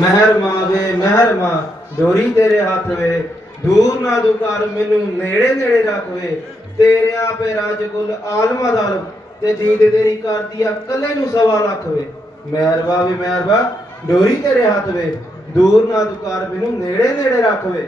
ਮਹਿਰ ਮਾਵੇ, ਮਹਿਰ ਮਾ, ਡੋਰੀ ਤੇਰੇ ਹੱਥ ਵੇ, ਦੂਰ ਨਾ ਦੁਕਾਰ ਮੈਨੂੰ ਨੇੜੇ ਨੇੜੇ ਰੱਖ ਵੇ। ਤੇਰਿਆਂ ਆਪੇ ਰਾਜ ਕੁਲ ਆਲਮਾ ਦਲ ਤੇ ਜੀਤ ਤੇਰੀ ਕਰਦੀ ਆ ਕੱਲੇ ਨੂੰ ਸਵਾ ਲੱਖ ਵੇ। ਮਹਿਰ ਮਹਿਰਬਾ ਮਹਿਰ ਮਹਿਰਬਾ ਡੋਰੀ ਤੇਰੇ ਹੱਥ ਵੇ, ਦੂਰ ਨਾ ਦੁਕਾਰ ਮੈਨੂੰ ਨੇੜੇ ਨੇੜੇ ਰੱਖ ਵੇ।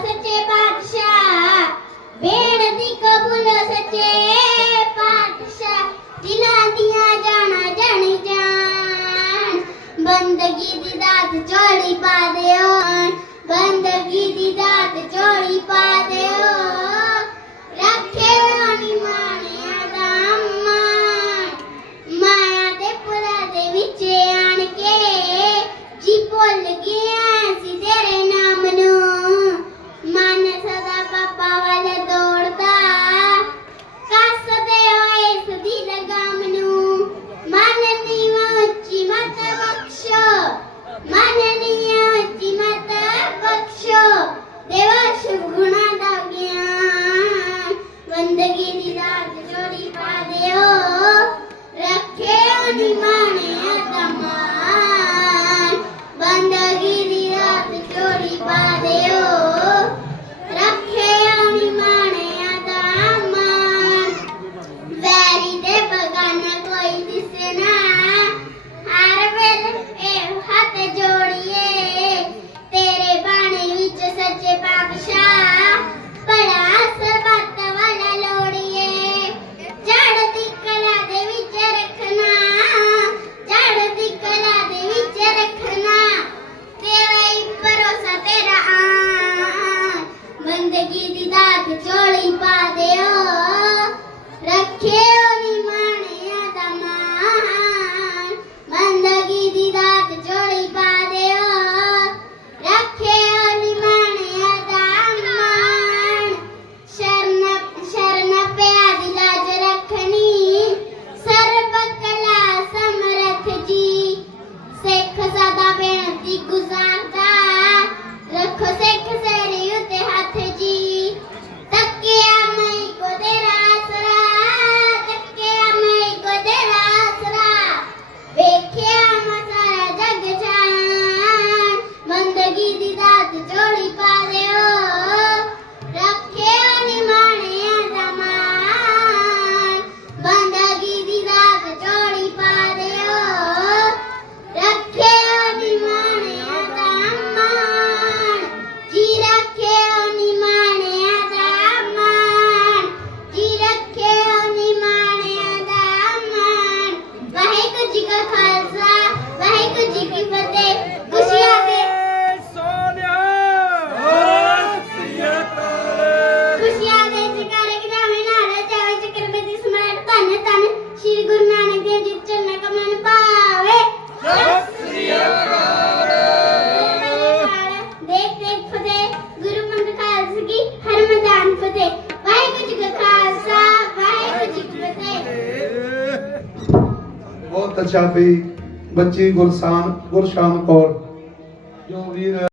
ਸੱਚੇ ਪਾਤਸ਼ਾਹ। ਬੇਨਤੀ ਕਬੂਲ ਸੱਚੇ ਪਾਤਸ਼ਾਹ। ਦਿਲਾਂ ਦੀਆਂ ਜਾਣਾ ਜਾਣੀ ਜਾਣ। ਬੰਦਗੀ ਦੀ ਦਾਤ ਚੋਲੀ ਪਾ ਦਿਓ। ਬੰਦਗੀ ਦੀ ਦਾਤ ਛਾਪੇ ਬੱਚੀ ਗੁਰਸਾਨ ਗੁਰਸ਼ਾਮ ਕੌਰ। ਜੋ ਵੀਰ